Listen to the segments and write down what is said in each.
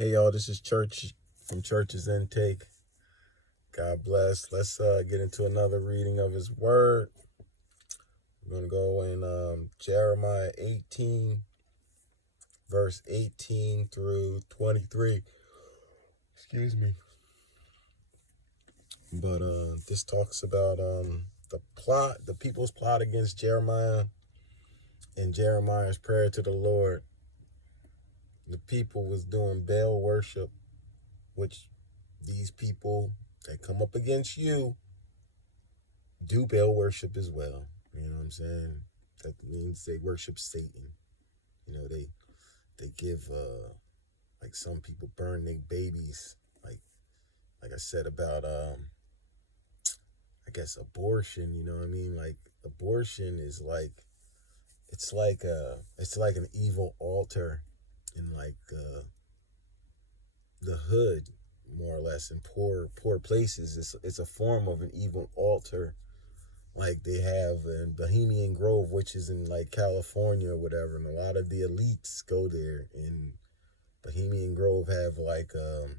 Hey y'all, this is Church from Church's Intake. God bless. Let's get into another reading of his word. We're going to go in Jeremiah 18, verse 18 through 23. Excuse me. But this talks about the people's plot against Jeremiah and Jeremiah's prayer to the Lord. The people was doing Baal worship, which these people that come up against you do Baal worship as well. You know what I'm saying? That means they worship Satan. You know, they give like some people burn their babies, like I said about I guess abortion, you know what I mean? Like abortion is like it's like an evil altar in like the hood, more or less, in poor places. It's a form of an evil altar, like they have in Bohemian Grove, which is in like California or whatever, and a lot of the elites go there. And Bohemian Grove have like an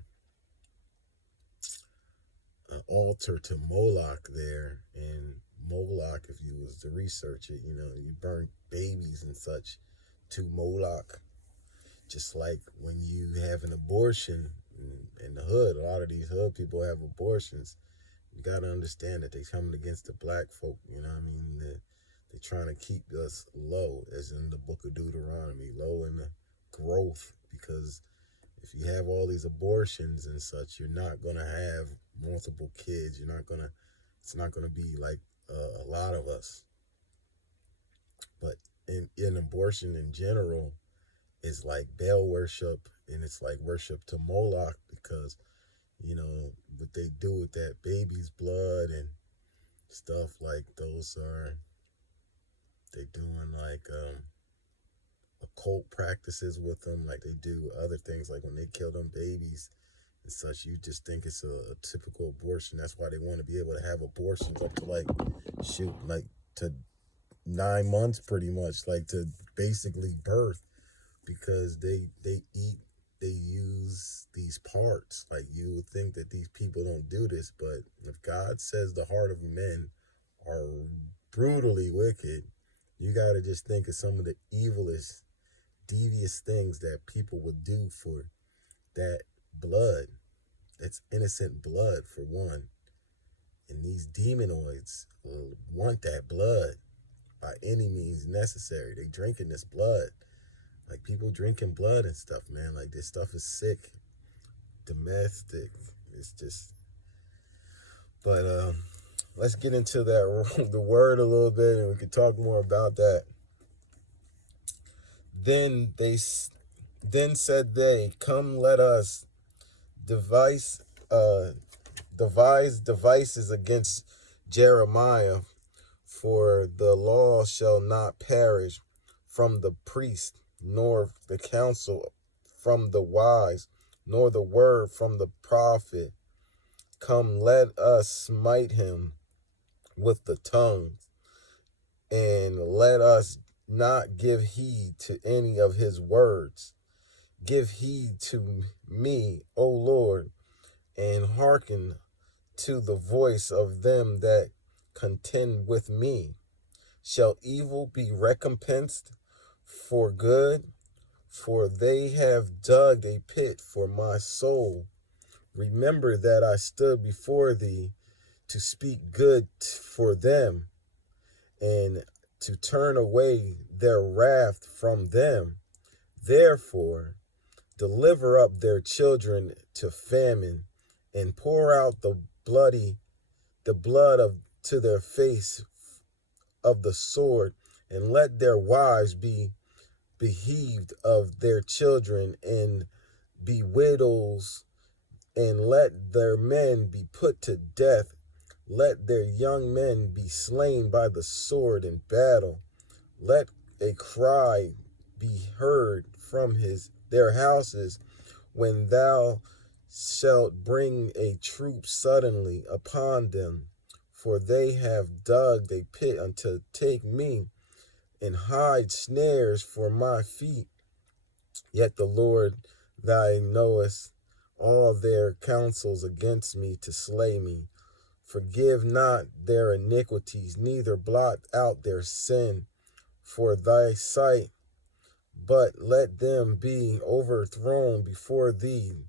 altar to Moloch there, and Moloch, if you was to research it, you know, you burn babies and such to Moloch. Just like when you have an abortion in the hood, a lot of these hood people have abortions. You got to understand that they're coming against the black folk, you know what I mean? They're trying to keep us low, as in the book of Deuteronomy, low in the growth, because if you have all these abortions and such, you're not going to have multiple kids. It's not going to be like a lot of us. But in abortion in general, it's like Baal worship, and it's like worship to Moloch, because you know what they do with that baby's blood and stuff, like those are, they doing like occult practices with them, like they do other things, like when they kill them babies and such. You just think it's a typical abortion. That's why they want to be able to have abortions up to like to 9 months, pretty much, like to basically birth, because they use these parts. Like, you would think that these people don't do this, but if God says the heart of men are brutally wicked, you got to just think of some of the evilest, devious things that people would do for that blood. That's innocent blood, for one. And these demonoids want that blood by any means necessary. They drinking this blood. Like, people drinking blood and stuff, man. Like, this stuff is sick. Domestic. It's just... But let's get into that the word a little bit, and we can talk more about that. Then said they, "Come, let us devise devices against Jeremiah, for the law shall not perish from the priest, nor the counsel from the wise, nor the word from the prophet. Come, let us smite him with the tongue, and let us not give heed to any of his words. Give heed to me, O Lord, and hearken to the voice of them that contend with me. Shall evil be recompensed for good? For they have dug a pit for my soul. Remember that I stood before thee to speak good for them, and to turn away their wrath from them. Therefore, deliver up their children to famine, and pour out the blood to their face of the sword, and let their wives be bereaved of their children, and be widows, and let their men be put to death. Let their young men be slain by the sword in battle. Let a cry be heard from their houses, when thou shalt bring a troop suddenly upon them. For they have dug a pit unto take me, and hide snares for my feet. Yet the Lord Thou knowest all their counsels against me to slay me. Forgive not their iniquities, neither blot out their sin for thy sight, but let them be overthrown before thee.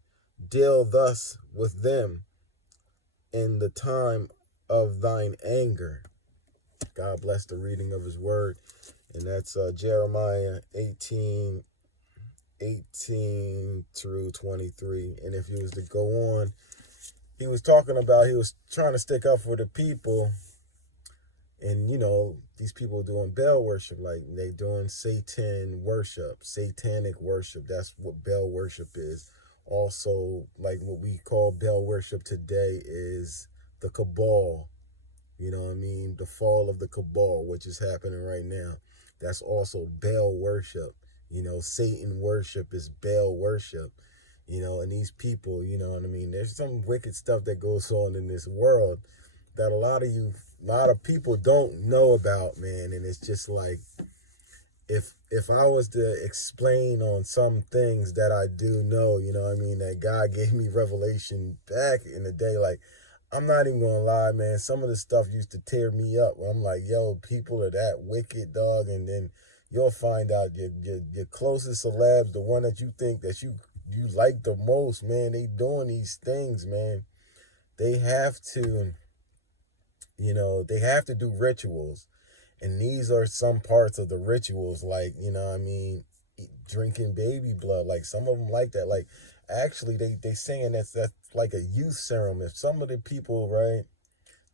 Deal thus with them in the time of thine anger. God bless the reading of his word. And that's Jeremiah 18 through 23. And if he was to go on, he was trying to stick up for the people. And, these people doing Baal worship, like they doing satanic worship. That's what Baal worship is. Also, like what we call Baal worship today is the Cabal. You know what I mean? The fall of the Cabal, which is happening right now. That's also Baal worship. Satan worship is Baal worship. And these people, you know what I mean? There's some wicked stuff that goes on in this world that a lot of people don't know about, man. And it's just like, if I was to explain on some things that I do know, you know what I mean, that God gave me revelation back in the day, like, I'm not even gonna lie, man. Some of the stuff used to tear me up. I'm like, yo, people are that wicked, dog. And then you'll find out your closest celebs, the one that you think that you like the most, man, they doing these things, man. They have to, they have to do rituals. And these are some parts of the rituals, like, drinking baby blood. Like, some of them like that. Like, actually, they saying that's like a youth serum. If some of the people, right,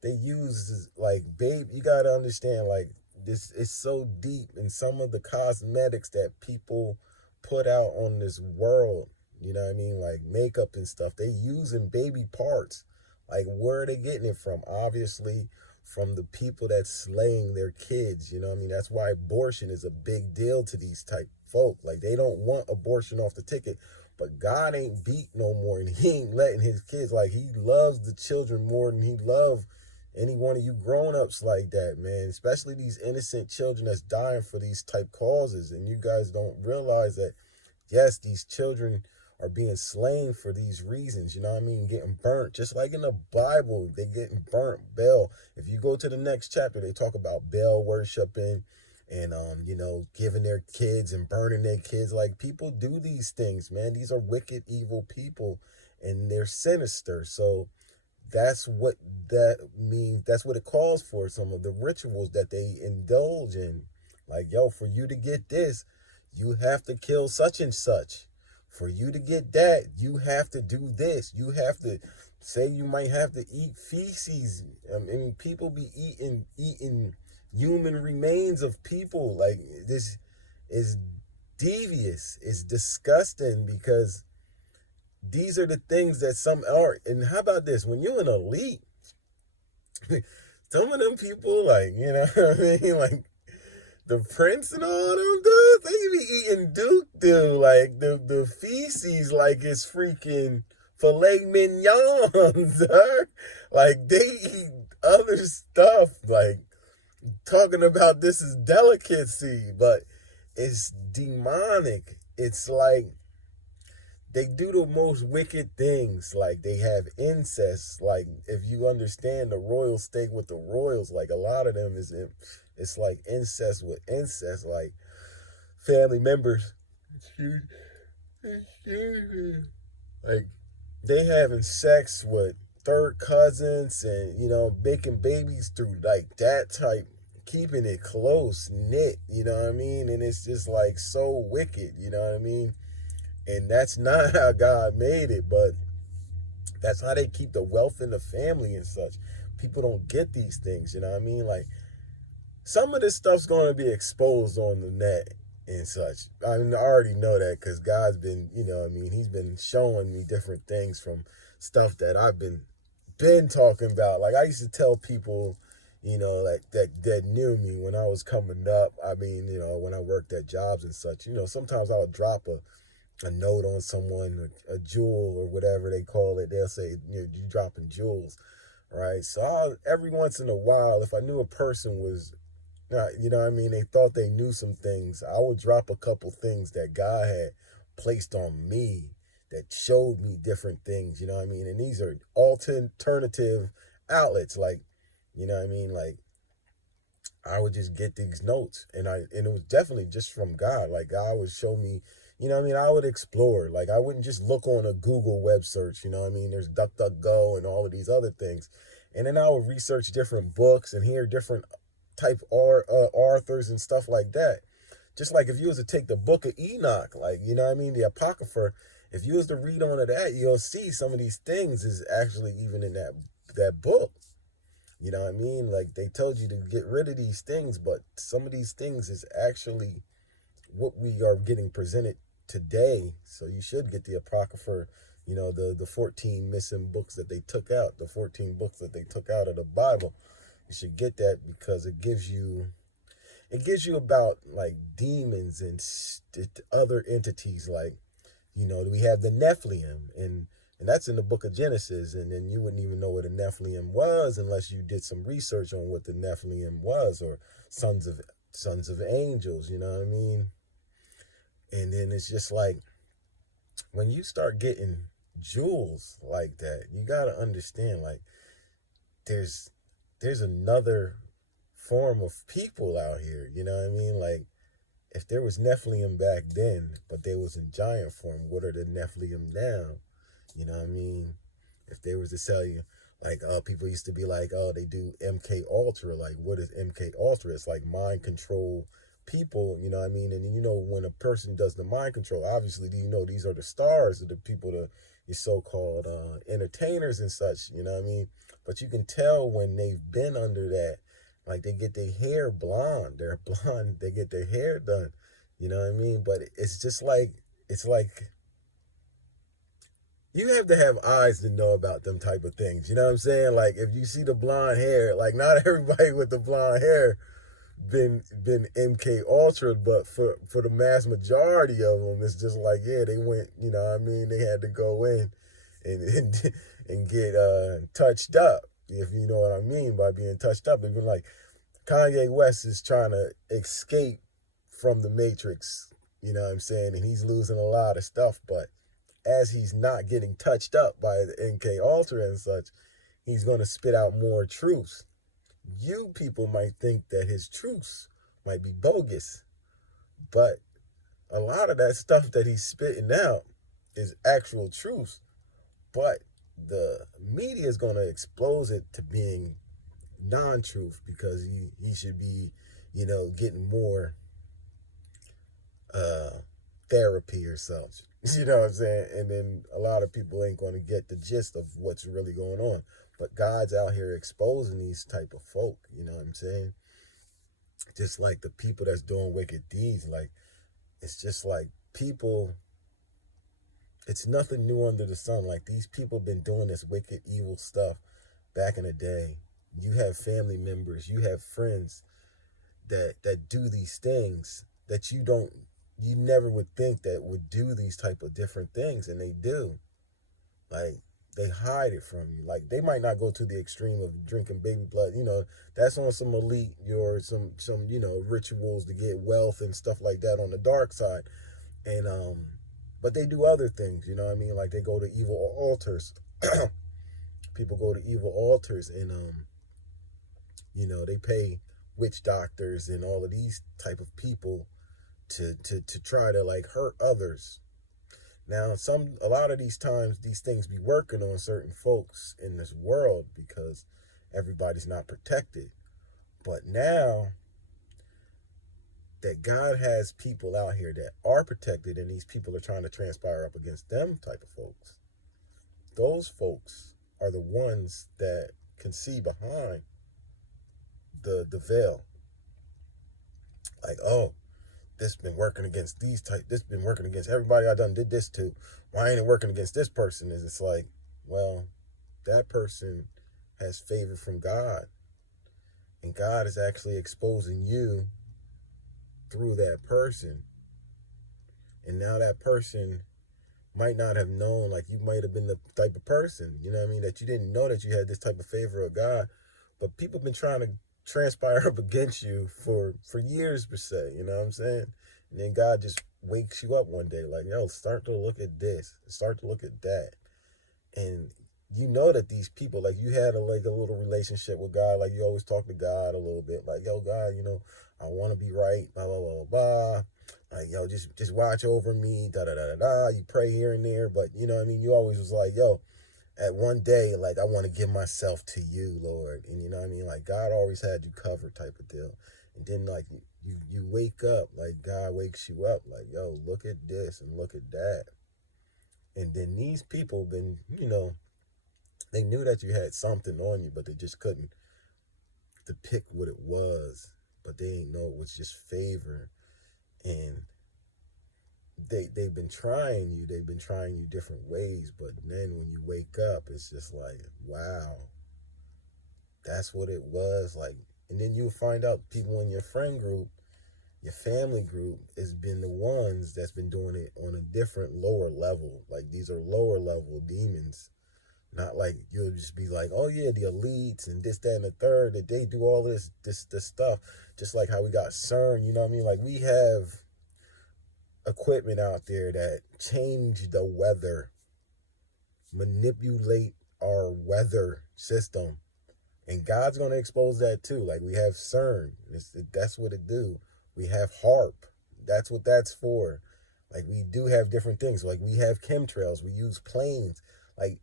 they use, like, babe, you got to understand, like, this is so deep in some of the cosmetics that people put out on this world. You know what I mean? Like makeup and stuff. They using baby parts. Like, where are they getting it from? Obviously, from the people that's slaying their kids. You know what I mean? That's why abortion is a big deal to these type folk. Like, they don't want abortion off the ticket. But God ain't beat no more, and he ain't letting his kids, like, he loves the children more than he loves any one of you grown-ups like that, man. Especially these innocent children that's dying for these type causes. And you guys don't realize that, yes, these children are being slain for these reasons, you know what I mean? Getting burnt. Just like in the Bible, they getting burnt. Baal. If you go to the next chapter, they talk about Baal worshiping and, giving their kids and burning their kids. Like, people do these things, man. These are wicked, evil people, and they're sinister. So that's what that means. That's what it calls for, some of the rituals that they indulge in. Like, yo, for you to get this, you have to kill such and such. For you to get that, you have to do this. You have to say you might have to eat feces. I mean, people be eating human remains of people. Like, this is devious. It's disgusting, because these are the things that some are. And how about this? When you're an elite, some of them people, like, you know what I mean? Like, the prince and all them dudes, they be eating dude, like the feces, like it's freaking filet mignon, sir. Like, they eat other stuff, like, talking about this is delicacy, but it's demonic. It's like they do the most wicked things. Like, they have incest. Like, if you understand the royal stay with the royals, like, a lot of them it's like incest with incest. Like, family members, like, they having sex with third cousins, and, making babies through, like, that type, keeping it close knit, you know what I mean? And it's just like so wicked, you know what I mean? And that's not how God made it, but that's how they keep the wealth in the family and such. People don't get these things, you know what I mean? Like, some of this stuff's going to be exposed on the net and such. I mean, I already know that, because God's been, he's been showing me different things from stuff that I've been talking about. Like, I used to tell people, like that knew me when I was coming up. I mean, when I worked at jobs and such, sometimes I would drop a note on someone, a jewel or whatever they call it. They'll say, you dropping jewels, right? So every once in a while, if I knew a person was, you know what I mean, they thought they knew some things, I would drop a couple things that God had placed on me. that showed me different things, you know what I mean? And these are alternative outlets, like, you know what I mean? Like, I would just get these notes, and it was definitely just from God. Like, God would show me, you know what I mean? I would explore. Like, I wouldn't just look on a Google web search, you know what I mean? There's DuckDuckGo and all of these other things. And then I would research different books and hear different type authors and stuff like that. Just like if you was to take the book of Enoch, like, you know what I mean, the Apocrypha, if you was to read on to that, you'll see some of these things is actually even in that book. You know what I mean? Like, they told you to get rid of these things, but some of these things is actually what we are getting presented today. So you should get the Apocrypha, you know, the 14 missing books that they took out, the 14 books that they took out of the Bible. You should get that because it gives you about like demons and other entities. Like, you know, we have the Nephilim, and that's in the book of Genesis, and then you wouldn't even know what a Nephilim was unless you did some research on what the Nephilim was, or sons of angels, you know what I mean? And then it's just like, when you start getting jewels like that, you got to understand, like, there's another form of people out here, you know what I mean? Like, if there was Nephilim back then, but they was in giant form, what are the Nephilim now? You know what I mean? If they was to sell you, like, people used to be like, oh, they do MK Ultra. Like, what is MK Ultra? It's like mind control people, you know what I mean? And you know, when a person does the mind control, obviously, you know, these are the stars of the people, your so-called entertainers and such, you know what I mean? But you can tell when they've been under that, like, they get their hair blonde. They're blonde. They get their hair done, you know what I mean? But it's just like, it's like, you have to have eyes to know about them type of things. You know what I'm saying? Like, if you see the blonde hair, like, not everybody with the blonde hair been MK Ultra, but for the mass majority of them, it's just like, yeah, they went, you know what I mean? They had to go in and get touched up, if you know what I mean by being touched up. Even like Kanye West is trying to escape from the Matrix, you know what I'm saying? And he's losing a lot of stuff, but as he's not getting touched up by the MK Ultra and such, he's going to spit out more truths. You people might think that his truths might be bogus, but a lot of that stuff that he's spitting out is actual truths. But the media is going to expose it to being non-truth because he should be, you know, getting more therapy or something. You know what I'm saying? And then a lot of people ain't going to get the gist of what's really going on. But God's out here exposing these type of folk, you know what I'm saying? Just like the people that's doing wicked deeds, like, it's just like people, it's nothing new under the sun. Like, these people been doing this wicked, evil stuff back in the day. You have family members, you have friends that do these things that you never would think that would do these type of different things, and they do. Like, they hide it from you. Like, they might not go to the extreme of drinking baby blood. You know, that's on some elite or some you know, rituals to get wealth and stuff like that on the dark side. And but they do other things, you know what I mean? Like, they go to evil altars. People go to evil altars, and you know, they pay witch doctors and all of these type of people to try to, like, hurt others. Now, a lot of these times, these things be working on certain folks in this world because everybody's not protected. But now that God has people out here that are protected, and these people are trying to transpire up against them type of folks, those folks are the ones that can see behind the veil. Like, oh, this been working against this been working against everybody I done did this to. Why ain't it working against this person? Is it's like, well, that person has favor from God. And God is actually exposing you through that person. And now that person might not have known, like, you might have been the type of person, you know what I mean, that you didn't know that you had this type of favor of God. But people have been trying to transpire up against you for years per se, you know what I'm saying? And then God just wakes you up one day, like, yo, start to look at this, start to look at that. And you know that these people, like, you had like a little relationship with God, like you always talk to God a little bit, like, yo, God, I want to be right, blah blah blah blah blah. Like, yo, just watch over me, da da da da da. You pray here and there, but you know what I mean. You always was like, yo, at one day, like, I want to give myself to you, Lord, and you know what I mean. Like, God always had you covered, type of deal. And then like you wake up, like God wakes you up, like, yo, look at this and look at that. And then these people been, they knew that you had something on you, but they just couldn't depict what it was. But they didn't know it was just favor. And they've been trying you. They've been trying you different ways. But then when you wake up, it's just like, wow, that's what it was. Like, and then you'll find out people in your friend group, your family group, has been the ones that's been doing it on a different lower level. Like, these are lower level demons. Not like you'll just be like, oh yeah, the elites and this, that, and the third, that they do all this stuff. Just like how we got CERN, you know what I mean? Like, we have equipment out there that change the weather, manipulate our weather system. And God's going to expose that too. Like, we have CERN. That's what it do. We have HARP. That's what that's for. Like, we do have different things. Like, we have chemtrails. We use planes. Like,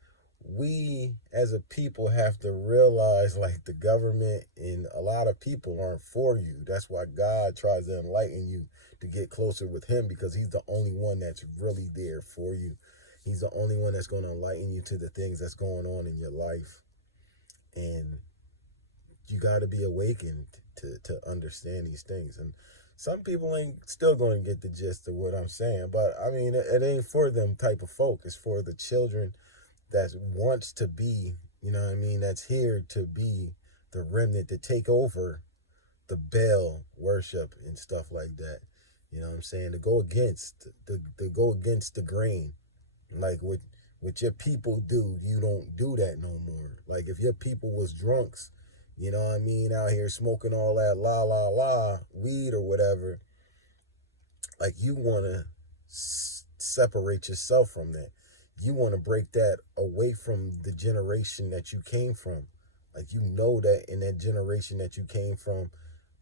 we as a people have to realize, like, the government and a lot of people aren't for you. That's why God tries to enlighten you to get closer with him, because he's the only one that's really there for you. He's the only one that's going to enlighten you to the things that's going on in your life. And you got to be awakened to understand these things. And some people ain't still going to get the gist of what I'm saying, but I mean, it ain't for them type of folk. It's for the children that wants to be, you know what I mean, that's here to be the remnant, to take over the Baal worship and stuff like that. You know what I'm saying? To go against the grain. Like, what your people do, you don't do that no more. Like, if your people was drunks, you know what I mean, out here smoking all that la la la weed or whatever, like, you want to separate yourself from that. You want to break that away from the generation that you came from. Like, you know that in that generation that you came from,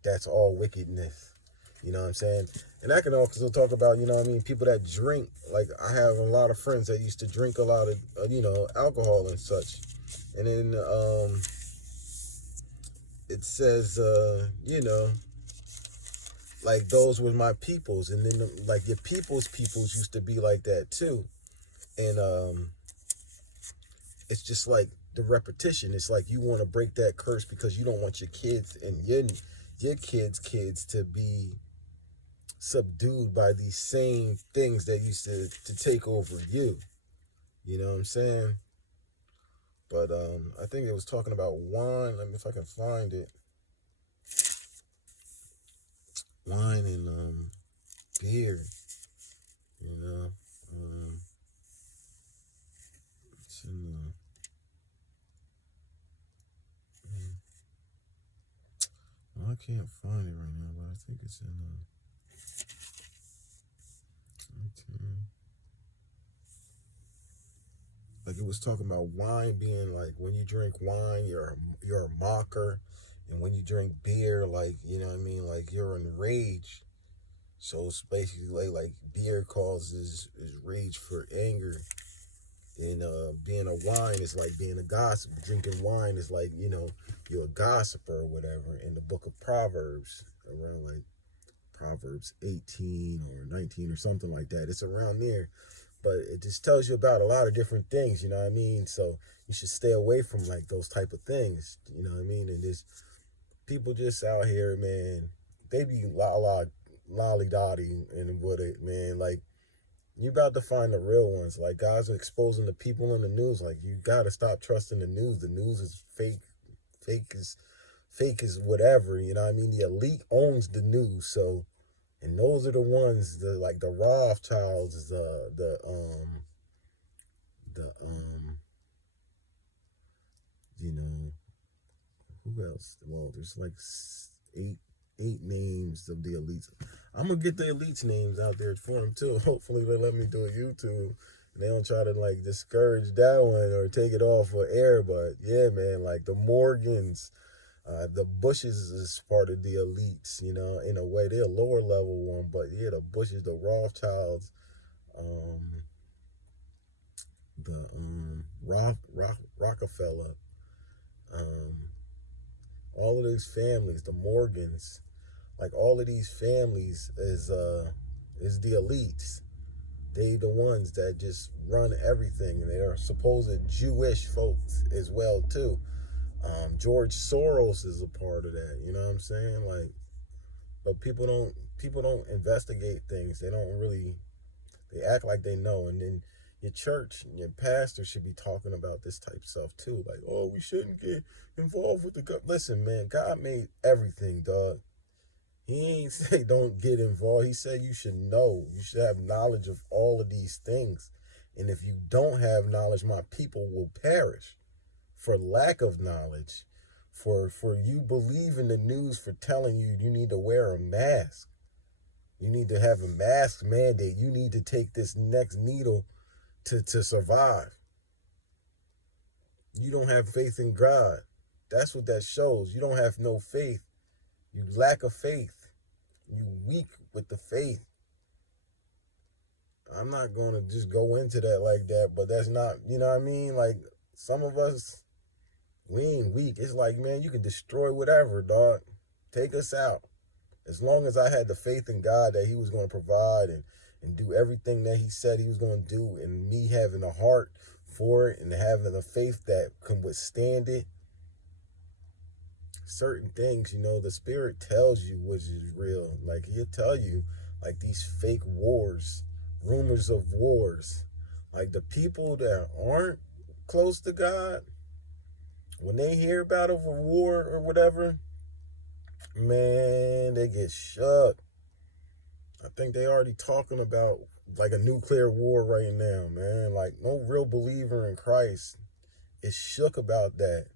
that's all wickedness. You know what I'm saying? And I can also talk about, you know what I mean, people that drink. Like, I have a lot of friends that used to drink a lot of, alcohol and such. And then it says, like, those were my peoples. And then, like, your peoples used to be like that too. And it's just like the repetition. It's like you want to break that curse because you don't want your kids and your kids to be subdued by these same things that used to take over you. You know what I'm saying? But I think it was talking about wine. Let me, if I can find it. Wine and beer. You know, it's in well, I can't find it right now, but I think it's in like, it was talking about wine being like, when you drink wine, you're a mocker, and when you drink beer, like, you know what I mean, like, you're enraged. So it's basically like beer causes is rage for anger, and being a wine is like being a gossip. Drinking wine is like, you're a gossiper or whatever. In the book of Proverbs, around like Proverbs 18 or 19 or something like that, it's around there. But it just tells you about a lot of different things, you know what I mean? So you should stay away from like those type of things, you know what I mean? And there's people just out here, man, they be lolly dotty and with it, man. Like, you about to find the real ones. Like, guys are exposing the people in the news. Like, you gotta stop trusting the news. The news is fake. Fake is whatever, you know what I mean? The elite owns the news, so, and those are the ones, like the Rothschilds, the you know, who else? Well, there's like 8 8 names of the elites. I'm gonna get the elites names out there for them too. Hopefully they let me do a YouTube and they don't try to like discourage that one or take it off for air. But yeah, man, like the Morgans, the Bushes is part of the elites, you know, in a way. They're a lower level one, but yeah, the Bushes, the Rothschilds, the Rockefeller, all of these families, the Morgans, like all of these families is the elites. They the ones that just run everything, and they are supposed Jewish folks as well too. George Soros is a part of that. You know what I'm saying? Like, but people don't investigate things. They don't really. They act like they know, and then your church, your pastor should be talking about this type of stuff too. Like, oh, we shouldn't get involved with the God. Listen, man, God made everything, dog. He ain't say don't get involved. He said you should know. You should have knowledge of all of these things. And if you don't have knowledge, my people will perish for lack of knowledge. For you believing the news for telling you you need to wear a mask. You need to have a mask mandate. You need to take this next needle to survive. You don't have faith in God. That's what that shows. You don't have no faith. You lack of faith. You weak with the faith. I'm not going to just go into that like that, but that's not, you know what I mean? Like, some of us, we ain't weak. It's like, man, you can destroy whatever, dog. Take us out. As long as I had the faith in God that he was going to provide and do everything that he said he was going to do, and me having a heart for it and having a faith that can withstand it, certain things, you know, the Spirit tells you which is real. Like, he'll tell you, like, these fake wars, rumors of wars. Like, the people that aren't close to God, when they hear about a war or whatever, man, they get shook. I think they already talking about, like, a nuclear war right now, man. Like, no real believer in Christ is shook about that.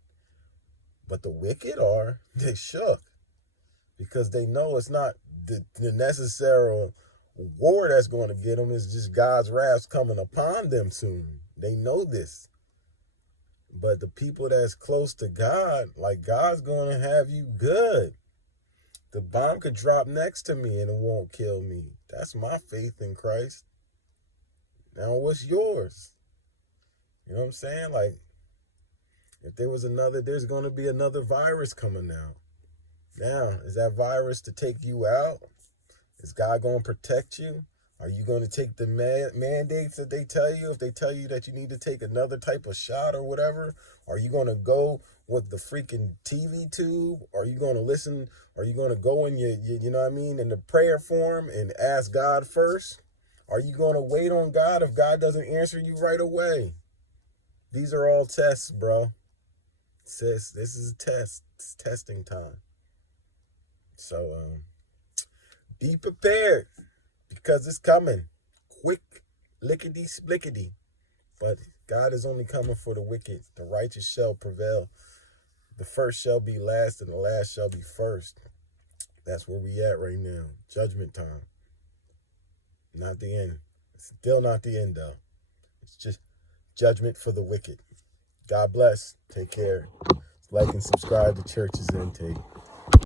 But the wicked are, they shook. Because they know it's not the necessary war that's going to get them. It's just God's wrath coming upon them soon. They know this. But the people that's close to God, like, God's going to have you good. The bomb could drop next to me and it won't kill me. That's my faith in Christ. Now, what's yours? You know what I'm saying? Like, if there was there's going to be another virus coming out. Now, is that virus to take you out? Is God going to protect you? Are you going to take the mandates that they tell you? If they tell you that you need to take another type of shot or whatever, are you going to go with the freaking TV tube? Are you going to listen? Are you going to go in your, you know what I mean, in the prayer form and ask God first? Are you going to wait on God if God doesn't answer you right away? These are all tests, bro. Sis, this is a test. It's testing time. So, be prepared because it's coming. Quick, lickety-splickety. But God is only coming for the wicked. The righteous shall prevail. The first shall be last and the last shall be first. That's where we at right now. Judgment time. Not the end. It's still not the end, though. It's just judgment for the wicked. God bless. Take care. Like and subscribe to Church's Intake.